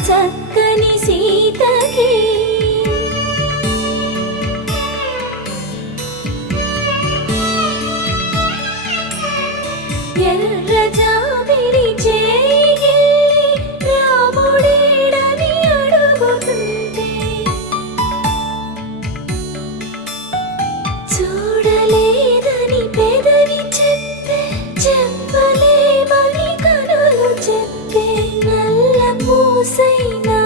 చక్కని సీతకి ఎర్ర జాబిలి చేయి రాముడేడని అడుగుతుంటే చూడలేదని పెదవి చెప్పే చెప్పలేమని కనులు చెప్పే నల్ల పూసైనా